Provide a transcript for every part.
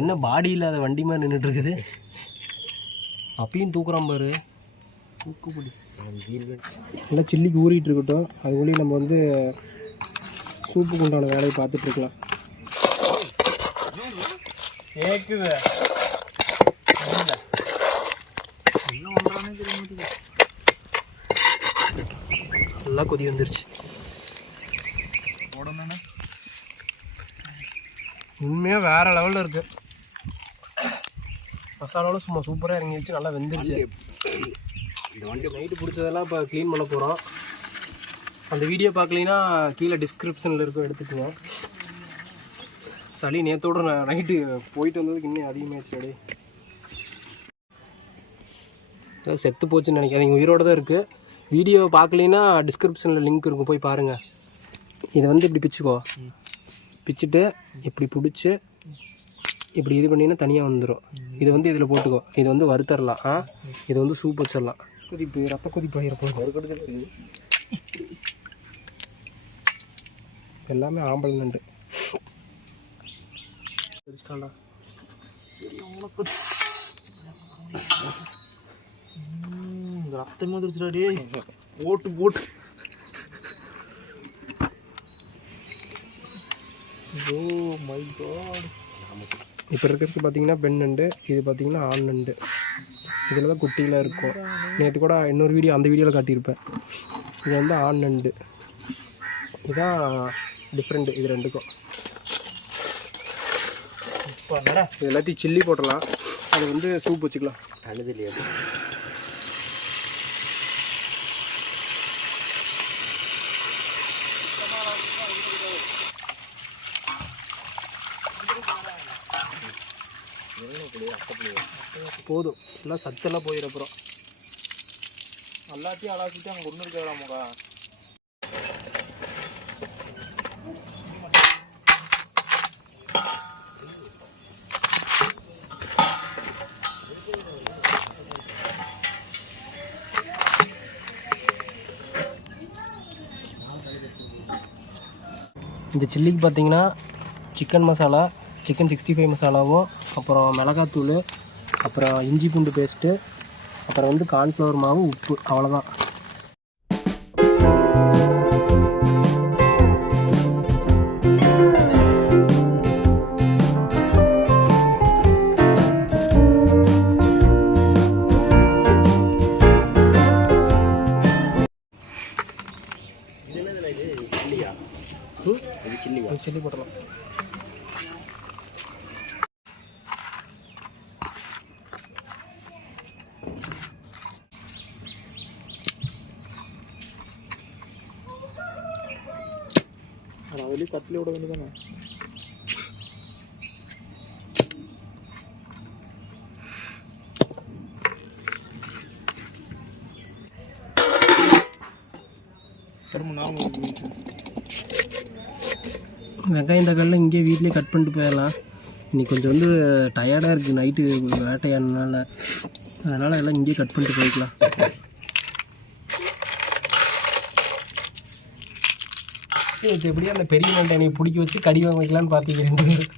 என்ன பாடி இல்லாத வண்டி மாதிரி நின்றுட்டு இருக்குது. அப்பயும் தூக்குறான் பாரு. தூக்குப்படி நல்லா சில்லிக்கு ஊறிட்டு இருக்கட்டும். அதுக்குள்ளேயும் நம்ம வந்து சூப்புக்கு உண்டான வேலையை பார்த்துட்ருக்கலாம். கேட்குது நல்லா கொதி வந்துருச்சு. உண்மையாக வேறு லெவலில் இருக்குது. மசாலாவும் சும்மா சூப்பராக இறங்கிடுச்சு. நல்லா வெந்துருச்சு. இந்த வண்டி நைட்டு பிடிச்சதெல்லாம் இப்போ க்ளீன் பண்ண போகிறோம். அந்த வீடியோ பார்க்கலைன்னா கீழே டிஸ்கிரிப்ஷனில் இருக்கும், எடுத்துக்கோங்க. சளி நேற்றோட நைட்டு போயிட்டு வந்ததுக்கு இன்னும் அதிகமாகிடுச்சு. அப்படியே அதான் செத்து போச்சுன்னு நினைக்காதீங்க, உயிரோடு தான் இருக்குது. வீடியோ பார்க்கலைன்னா டிஸ்கிரிப்ஷனில் லிங்க் இருக்கும், போய் பாருங்கள். இதை வந்து இப்படி பிச்சுக்கோ. பிச்சுட்டு இப்படி பிடிச்சி இப்படி இது பண்ணிங்கன்னா தனியாக வந்துடும். இது வந்து இதில் போட்டுக்கோ. இது வந்து வறுத்தரலாம். இது வந்து சூப் வச்சிடலாம். கொதிப்பு ரத்த கொதிப்பு ஆகிருப்போம். எல்லாமே ஆம்பல் நண்டு. ரத்தமாக வந்துருச்சுடாடி. போட்டு போட்டு ஓ மை காட். இப்போ இருக்கிறது பார்த்தீங்கன்னா பெண் நண்டு, இது பார்த்தீங்கன்னா ஆண் நண்டு. இதில் தான் குட்டிலாம் இருக்கும். நேற்று கூட இன்னொரு வீடியோ, அந்த வீடியோவில் காட்டியிருப்பேன். இது வந்து ஆண் நண்டு. இதுதான் டிஃப்ரெண்ட்டு இது ரெண்டுக்கும். இப்போ என்னடா இது எல்லாத்தையும் சில்லி போட்டலாம். அது வந்து சூப் வச்சுக்கலாம். அழுது இல்லையா? போதும், எல்லாம் சத்தெல்லாம் போயிடப்புறம் எல்லாத்தையும் அலாச்சிட்டு அங்கே ஒன்று இருக்கலாமுக்கா. இந்த சில்லிக்கு பார்த்தீங்கன்னா சிக்கன் மசாலா, சிக்கன் 65 மசாலாவும், அப்புறம் மிளகாத்தூள், அப்புறம் இஞ்சி பூண்டு பேஸ்ட்டு, அப்புறம் வந்து கார்ன்ஃப்ளவர் மாவு, உப்பு, அவ்வளோதான். சில்லி போடலாம். அதுலேயே கத்திலே விட வேண்டியதானே. வெங்காயம் தக்காளிலாம் இங்கே வீட்லேயே கட் பண்ணிட்டு போயிடலாம். இன்றைக்கி கொஞ்சம் வந்து டயர்டாக இருக்குது, நைட்டு வேட்டையானதுனால. அதனால் எல்லாம் இங்கேயே கட் பண்ணிட்டு போய்க்கலாம். எப்படியும் அந்த பெரிய நண்டை நீ பிடிக்க வச்சு கடி வாங்க வைக்கலான்னு பார்த்தீங்க 2 பேரும்.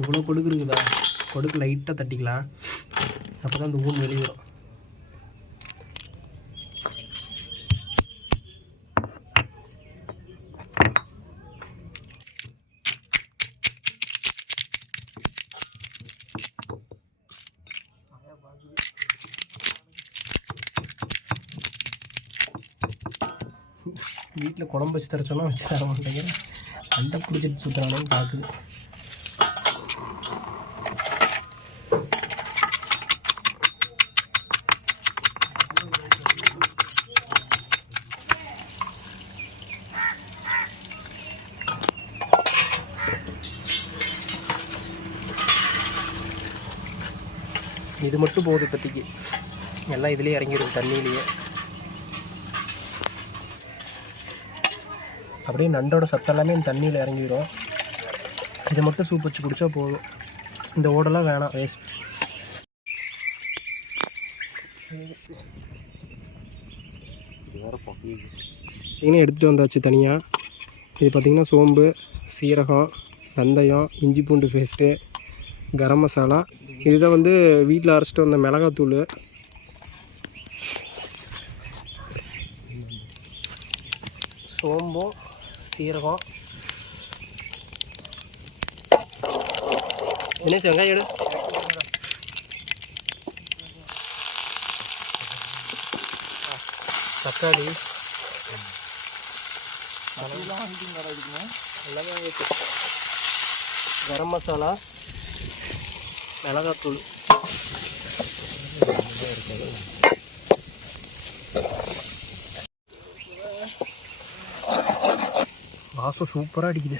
இவ்வளோ கொடுக்கு இருக்குதா? கொடுக்கு லைட்டாக தட்டிக்கலாம், அப்போ தான் அந்த ஊன் வெளியே வரும். வீட்டில் குழம்பு வச்சு தர சொன்னால் வச்சு தர மாட்டேங்க. அண்டை பிடிச்சிட்டு சுற்றுறானு பார்க்குது. இது மட்டும் போகுது இப்போதைக்கு. எல்லாம் இதுலேயே இறங்கிடும் தண்ணியிலேயே. அப்படியே நண்டோட சத்தெல்லாமே இந்த தண்ணியில் இறங்கிடும். இதை மட்டும் சூப் வச்சு குடித்தா போதும். இந்த ஓடெல்லாம் வேணாம், வேஸ்ட். பார்த்திங்கன்னா எடுத்துகிட்டு வந்தாச்சு தனியாக. இது பார்த்திங்கன்னா சோம்பு, சீரகம், வெந்தயம், இஞ்சி பூண்டு பேஸ்ட்டு, கரம் மசாலா. இதுதான் வந்து வீட்டில் அரைச்சிட்டு வந்த மிளகாத்தூள். சோம்பும் சீரகம். தினேஷ் வெங்காயம் எடு. தக்காளி எல்லாமே இருக்கு. கரம் மசாலா, மிளகாத்தூள். வாசம் சூப்பராக அடிக்குது.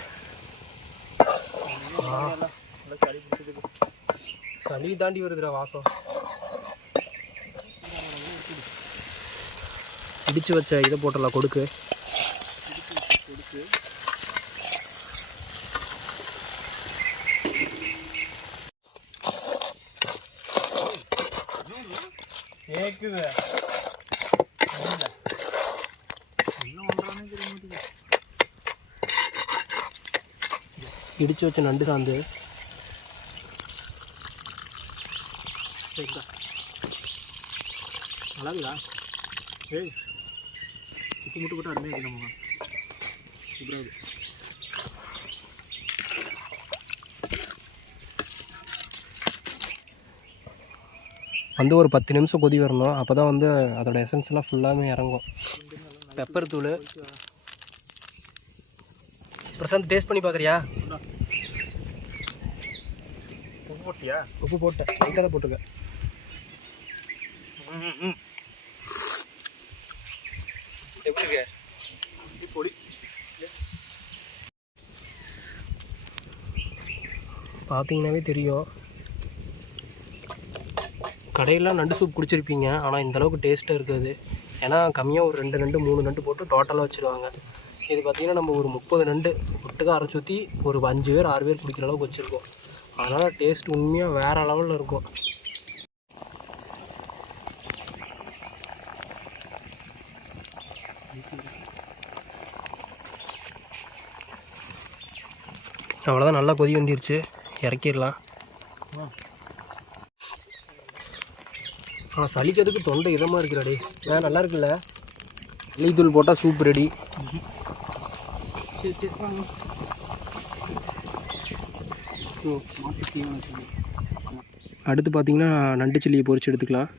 சளி தாண்டி வருதுடா வாசம். இடிச்சு வச்ச இதை போட்டலாம், கொடுக்கு. கேக்குது இடிச்சு வச்ச நண்டு சாந்து. நல்லாதுடா. ஏய் உப்பு மட்டும் போட்டு அருமையாக இருக்கு. நம்ம சூப்பராக இருக்கு. வந்து ஒரு 10 நிமிஷம் கொதி வரணும். அப்போ தான் வந்து அதோட எசன்ஸ்லாம் ஃபுல்லாமே இறங்கும். பெப்பர் தூள். பிரசாந்த் டேஸ்ட் பண்ணி பார்க்குறியா? உப்பு போட்டியா? உப்பு போட்டேன், லைட்டாக தான் போட்டிருக்கேன். எப்படி இருக்கு? பொடி பார்த்தீங்கன்னாவே தெரியும். கடையெல்லாம் நண்டு சூப் குடிச்சிருப்பீங்க, ஆனால் இந்தளவுக்கு டேஸ்ட்டாக இருக்காது. ஏன்னா கம்மியாக ஒரு 2 நண்டு 3 நண்டு போட்டு டோட்டலாக வச்சுருவாங்க. இது பார்த்திங்கன்னா நம்ம ஒரு 30 நண்டு ஒட்டுக்காக அரைச்சி ஊற்றி ஒரு 5 பேர் 6 பேர் குடிக்கிற அளவுக்கு வச்சுருக்கோம். அதனால் டேஸ்ட் உண்மையாக வேறு லெவலில் இருக்கும். அவ்வளோதான், நல்லா கொதி வந்துருச்சு, இறக்கிடலாம். ஆனால் சளிக்கிறதுக்கு தொண்டை இதமாக இருக்குடாடி. நல்லா இருக்குல்ல? மல்லித்தூள் போட்டால் சூப் ரெடி. அடுத்து பார்த்திங்கன்னா நண்டு சில்லியை பொரிச்சு எடுத்துக்கலாம்.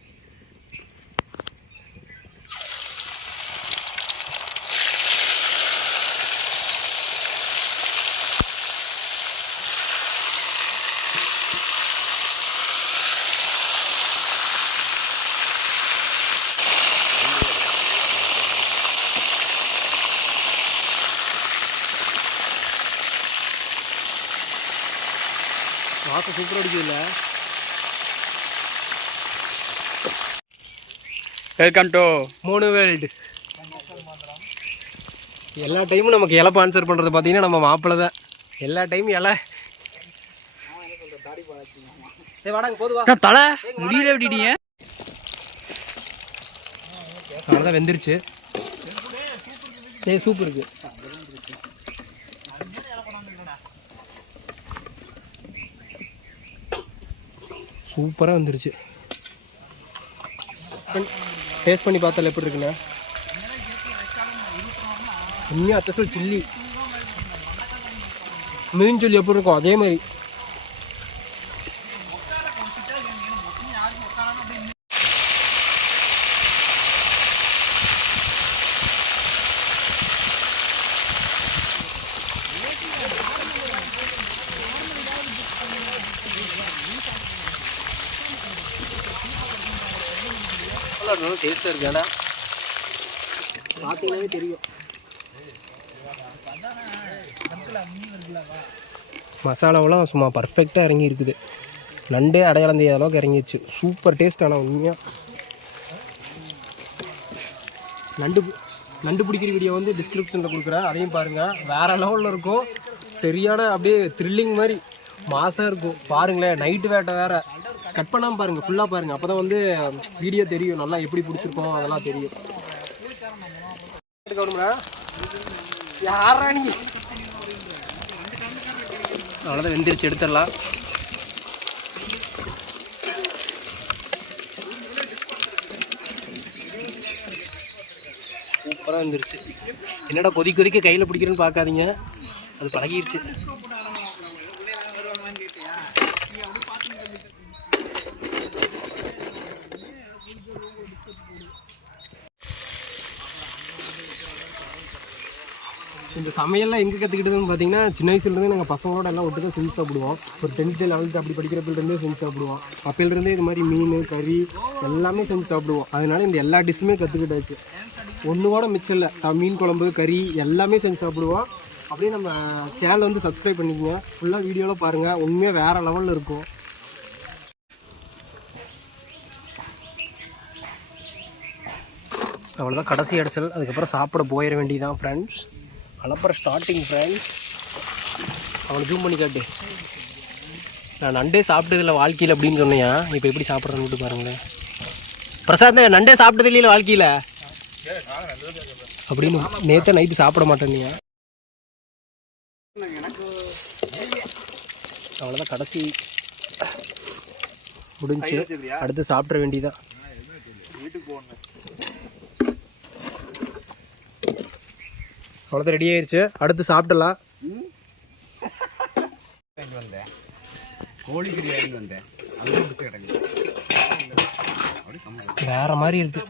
வாசம் சூப்பராக அடிக்குதுல்ல? வெல்கம் டு மூணு வேர்ல்டு. எல்லா டைமும் நமக்கு இலை ஸ்பான்சர் பண்ணுறது பார்த்தீங்கன்னா நம்ம மாப்பிள்ளை தான். எல்லா டைமும் இலை. வாடாங்க போதுவா தலை முடியல விட்டீங்க. அவ்வளோதான், வெந்துருச்சு. சூப் இருக்குது. சூப்பராக வந்துருச்சு. டேஸ்ட் பண்ணி பார்த்தால எப்படி இருக்குண்ணா? உண்மையாக அத்தசல் சில்லி மீன் சொல்லி எப்படி இருக்கும் அதே மாதிரி. நல்லா டேஸ்ட்டாக இருக்கு. ஏன்னா பார்த்தீங்கன்னாவே தெரியும். மசாலாவெல்லாம் சும்மா பர்ஃபெக்டாக இறங்கி இருக்குது. நண்டே அடையாளம் தெரியாத அளவுக்கு இறங்கிடுச்சு. Super taste. ஆனால் உண்மையாக நண்டு நண்டு பிடிக்கிற வீடியோ வந்து டிஸ்கிரிப்ஷனில் கொடுக்குறேன், அதையும் பாருங்கள். வேறு லெவலில் இருக்கும், சரியான அப்படியே த்ரில்லிங் மாதிரி மாசாக இருக்கும். பாருங்களேன், நைட்டு வேட்டை வேறு. கட் பண்ணாமல் பாருங்கள், ஃபுல்லாக பாருங்கள், அப்போ தான் வந்து வீடியோ தெரியும் நல்லா எப்படி பிடிச்சிருக்கோம் அதெல்லாம் தெரியும். யாரா நீ? அவ்வளோதான், வெந்திரிச்சு எடுத்துடலாம். சூப்பராக இருந்துருச்சு. என்னடா கொதிக்க கையில் பிடிக்கிறேன்னு பார்க்காதீங்க, அது பழகிருச்சு. இந்த சமையல்லாம் எங்கே கற்றுக்கிட்டதுன்னு பார்த்தீங்கன்னா, சின்ன வயசுலேருந்து நாங்கள் பசங்களோட எல்லாம் ஒட்டுக்க செஞ்சு சாப்பிடுவோம். ஒரு 10th 11th அப்படி படிக்கிறப்பிலேருந்தே செஞ்சு சாப்பிடுவோம். அப்பையிலேருந்தே இது மாதிரி மீன் கறி எல்லாமே செஞ்சு சாப்பிடுவோம். அதனால இந்த எல்லா டிஷ்ஷுமே கற்றுக்கிட்டாச்சு. ஒன்று கூட மிச்சம் இல்லை. மீன் குழம்பு கறி எல்லாமே செஞ்சு சாப்பிடுவோம். அப்படியே நம்ம சேனலை வந்து சப்ஸ்கிரைப் பண்ணிக்கோங்க, ஃபுல்லாக வீடியோவில் பாருங்கள், உண்மையாக வேறு லெவலில் இருக்கும். அவ்வளோதான் கடைசி அடைச்சல். அதுக்கப்புறம் சாப்பிட போயிட வேண்டியதான் ஃப்ரெண்ட்ஸ். அப்புறம் ஸ்டார்டிங் ஃப்ரெண்ட்ஸ். அவனை ஜூம் பண்ணி காட்டு. நான் நண்டே சாப்பிட்டதில்லை வாழ்க்கையில் அப்படின்னு சொன்னையா, இப்போ எப்படி சாப்பிட்றேன்னு விட்டு பாருங்களேன். பிரசாத், நண்டே சாப்பிட்டது இல்லையில வாழ்க்கையில் அப்படின்னு நேற்று நைட்டு சாப்பிட மாட்டேன்னீங்க. அவ்வளோதான் கடைசி முடிஞ்சு. அடுத்து சாப்பிட வேண்டியதான். அவ்வளோதான் ரெடி ஆயிடுச்சு, அடுத்து சாப்பிடலாம். வேற மாதிரி இருக்கு.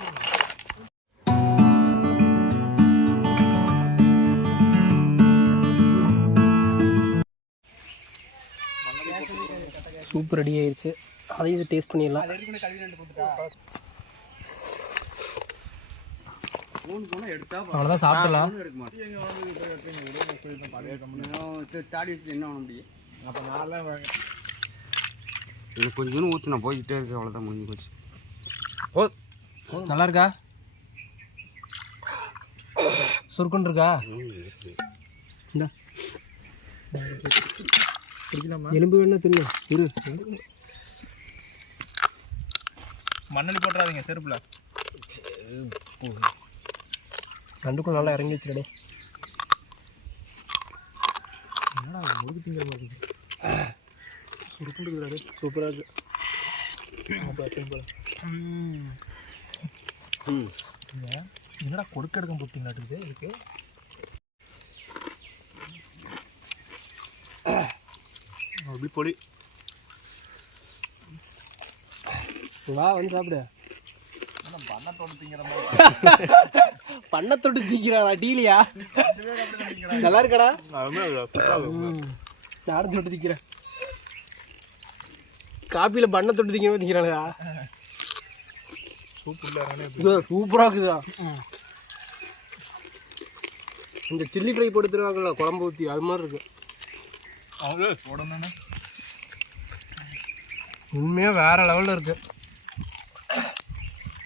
சூப்பர் ரெடி ஆயிடுச்சு, அதையும் டேஸ்ட் பண்ணிடலாம். அவ்வளோதான் சாப்பிடலாம். எனக்கு கொஞ்சம் ஊற்றுனா போய்கிட்டே இருக்கு, அவ்வளோதான் முடிஞ்சு போச்சு. நல்லா இருக்கா? சுருக்குன்னு இருக்கா? இந்த எலும்பு வேணா தின்னு இரு. மண்ணலி போட்டுறாதீங்க செருப்புல. நண்டுக்குள்ள நல்லா இறங்கி வச்சுடே. என்னடா முழுக்கு திங்கிற மாதிரி இருக்கு. சுருக்குன்றது சூப்பராக இருக்கு. என்னடா கொடுக்க எடுக்க போட்டீங்களாட்டுது இருக்கு. அப்படி பொடி வா வந்து சாப்பிடு. பண்ணத்தோடு திங்கிற மாதிரி. பண்ணத்தொட்டு திங்கிறாரா டீலியா? நல்லா இருக்கடா. யாரும் தொட்டு திங்கிறேன். காப்பியில் பண்ணை தொட்டு திங்க திங்கிறானுங்க. சூப்பராக இருக்குதா? இந்த சில்லி ஃப்ரை போட்டு தருவாங்கல்ல குழம்பு ஊற்றி, அது மாதிரி இருக்கு. உண்மையாக வேற லெவலில் இருக்கு.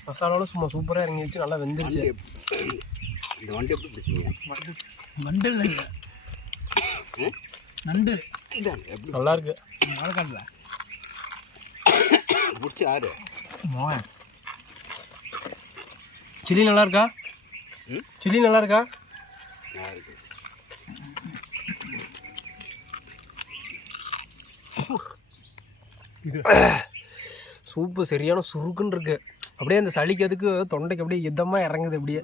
மசாலாவும் சும்மா சூப்பராக இறங்கி வச்சு நல்லா வெந்துருச்சு. இந்த வண்டி எப்படி பிடிச்சிங்க? நண்டு இல்லை, நண்டு நல்லா இருக்கு. மழைக்காட்டில் பிடிச்சி ஆறு சில்லி நல்லா இருக்கா? சில்லி நல்லா இருக்கா? இது சூப்பு சரியான சுருக்குன்னு இருக்கு. அப்படியே அந்த சளிக்கு அதுக்கு தொண்டைக்கு அப்படியே இதமாக இறங்குது. அப்படியே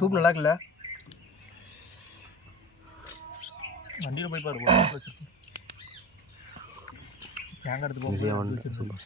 சூப் நல்லா இருக்குல்ல? வண்டியில் போய் பாரு, தேங்காய் எடுத்து போக.